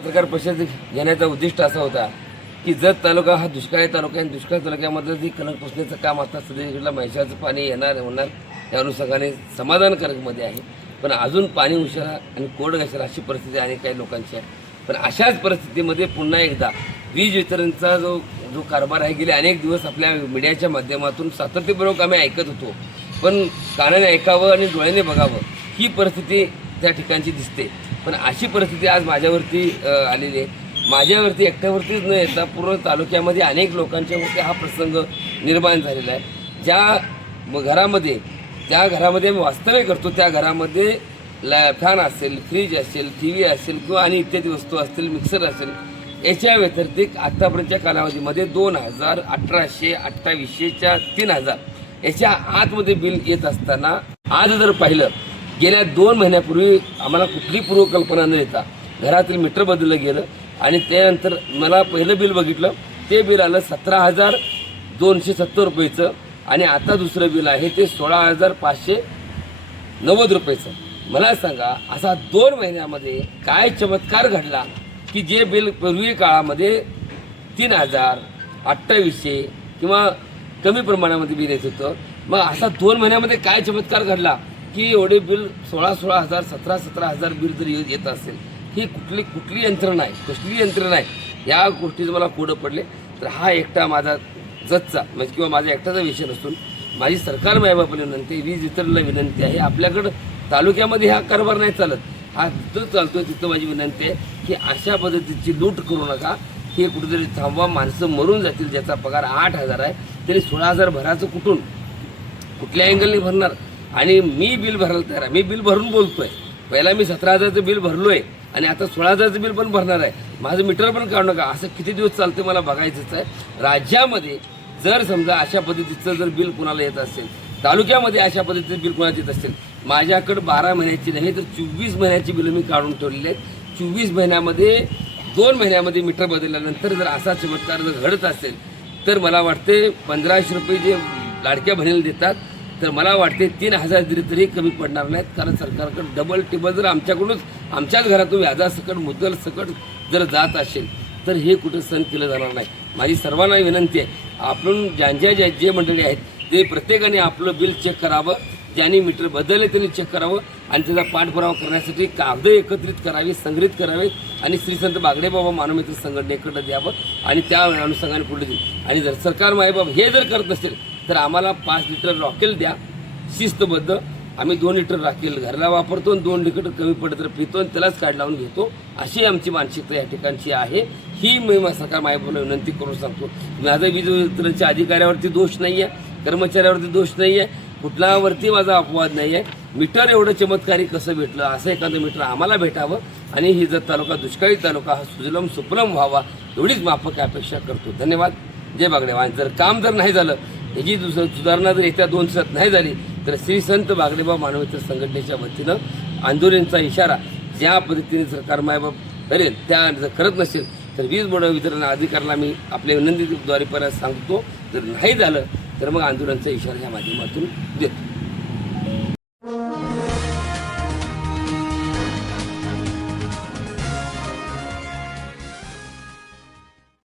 पत्रकार परिषद घेण्याचा उद्दिष्ट असा होता की जत तालुका हा दुष्काळी तालुका आहे. दुष्काळ तालुक्यामधलं जे कलंक पुसण्याचं काम आता सध्या म्हैसाचं पाणी येणार होणार या अनुषंगाने समाधानकारकमध्ये आहे. पण अजून पाणी उशिरा आणि कोरड घासेल अशी परिस्थिती अनेक काही लोकांची आहे. पण अशाच परिस्थितीमध्ये पुन्हा एकदा वीज वितरणचा जो कारभार आहे गेले अनेक दिवस आपल्या मीडियाच्या माध्यमातून सातत्यपूर्वक आम्ही ऐकत होतो. पण कानाने ऐकावं आणि डोळ्याने बघावं ही परिस्थिती त्या ठिकाणची दिसते. पण अशी परिस्थिती आज माझ्यावरती आलेली आहे. माझ्यावरती एकट्यावरतीच न येता पूर्ण तालुक्यामध्ये अनेक लोकांच्यावरती हा प्रसंग निर्माण झालेला आहे. ज्या घरामध्ये मी वास्तव्य करतो त्या घरामध्ये फॅन असेल, फ्रीज असेल, टी व्ही असेल किंवा आणि इत्यादी वस्तू असतील, मिक्सर असेल, याच्या व्यतिरिक्त आत्तापर्यंतच्या कालावधीमध्ये 2000, 1800, 2800च्या 3000 याच्या आतमध्ये बिल येत असताना आज जर पाहिलं गेल्या 2 महिन्यापूर्वी आम्हाला कुठली पूर्वकल्पना न येता घरातील मीटर बदललं गेलं आणि त्यानंतर मला पहिलं बिल बघितलं ते बिल आलं 17,270 रुपयेचं आणि आता दुसरं बिल आहे ते 16,590 रुपयेचं. मला सांगा असा 2 महिन्यामध्ये काय चमत्कार घडला की जे बिल पूर्वी काळामध्ये 3000, 2800 किंवा कमी प्रमाणामध्ये बिल येत होतं. मग असा 2 महिन्यामध्ये काय चमत्कार घडला की एवढे बिल 16,000, 17,000 बिल जर येत असेल ही कुठली यंत्रणा आहे, कसली यंत्रणा आहे, या गोष्टीचं मला कोडं पडले. तर हा एकटा माझा जतचा म्हणजे किंवा माझा एकटाचा विषय नसून माझी सरकार मायबापाला विनंती, वीज वितरणला विनंती आहे. आपल्याकडं तालुक्यामध्ये हा कारभार नाही चालत, हा जिथं चालतोय तिथं माझी विनंती आहे की अशा पद्धतीची लूट करू नका. हे कुठेतरी थांबवा. माणसं मरून जातील. ज्याचा पगार 8,000 आहे तरी 16,000 भरायचं कुठून, कुठल्या अँगलने भरणार. आणि मी बिल भरायला तयार आहे. मी बिल भरून बोलतोय. पहिला मी 17,000चं बिल भरलोय आणि आता 16,000चं बिल पण भरणार आहे. माझं मीटर पण काढू नका. असं किती दिवस चालते मला बघायचंच आहे. राज्यामध्ये जर समजा अशा पद्धतीचं जर बिल कुणाला येत असेल, तालुक्यामध्ये अशा पद्धतीचं बिल कुणाला येत असेल, माझ्याकडं 12 महिन्याची नाही तर 24 महिन्याची बिलं मी काढून ठेवलेली आहेत. 24 महिन्यामध्ये 2 महिन्यामध्ये मीटर बदलल्यानंतर जर असा चमत्कार जर घडत असेल तर मला वाटते 1500 रुपये जे लाडक्या बहिणीला देतात तर मला वाटते 3,000 दिले तरी कमी पडणार नाहीत. कारण सरकारकडे डबल टिबल जर आमच्याकडूनच आमच्याच घरातून व्याजासकट मुद्दल सकट जर जात असेल तर हे कुठं सहन केलं जाणार नाही. माझी सर्वांना विनंती आहे आपण जे मंडळी आहेत ते प्रत्येकाने आपलं बिल चेक करावं. ज्यांनी मीटर बदलले त्यांनी चेक करावं आणि त्याचा पाठपुरावा करण्यासाठी कागद एकत्रित करावी, संग्रहित करावे आणि श्री संत बागडेबाबा मानवमित्र संघटनेकडे द्यावं आणि त्या अनुषंगाने पुढे देऊ. आणि जर सरकार मायबाप हे जर करत नसेल तर आम्हाला 5 लिटर रॉकेल द्या शिस्तबद्ध. आम्ही 2 लिटर राखेल घरला वापरतो आणि 2 लिटर कमी पडत तर पितो आणि त्यालाच काढ लावून घेतो. अशी आमची मानसिकता या ठिकाणची आहे. ही मी सरकार मायबापाला विनंती करून सांगतो. माझा वीज वितरणच्या अधिकाऱ्यावरती दोष नाही आहे, कर्मचाऱ्यावरती दोष नाही आहे, कुठल्यावरती माझा अपवाद नाही आहे. मीटर एवढं चमत्कारी कसं भेटलं असं एखादं मीटर आम्हाला भेटावं आणि ही जर तालुका दुष्काळी तालुका हा सुजलम सुफलम व्हावा एवढीच माफक अपेक्षा करतो. धन्यवाद. जय बागडेबा. जर काम जर नाही झालं, याची सुधारणा जर येत्या 2 दिवसात नाही झाली तर श्री संत बागडेबा मानवमित्र संघटनेच्या वतीनं आंदोलनाचा इशारा ज्या पद्धतीने सरकार मायबाप करेल त्या जर करत नसेल तर वीज बोर्ड वितरण अधिकाऱ्याला मी आपल्या विनंतीद्वारे परत सांगतो. जर नाही झालं तर मग आंदोलनाचा इशारा या माध्यमातून देतो.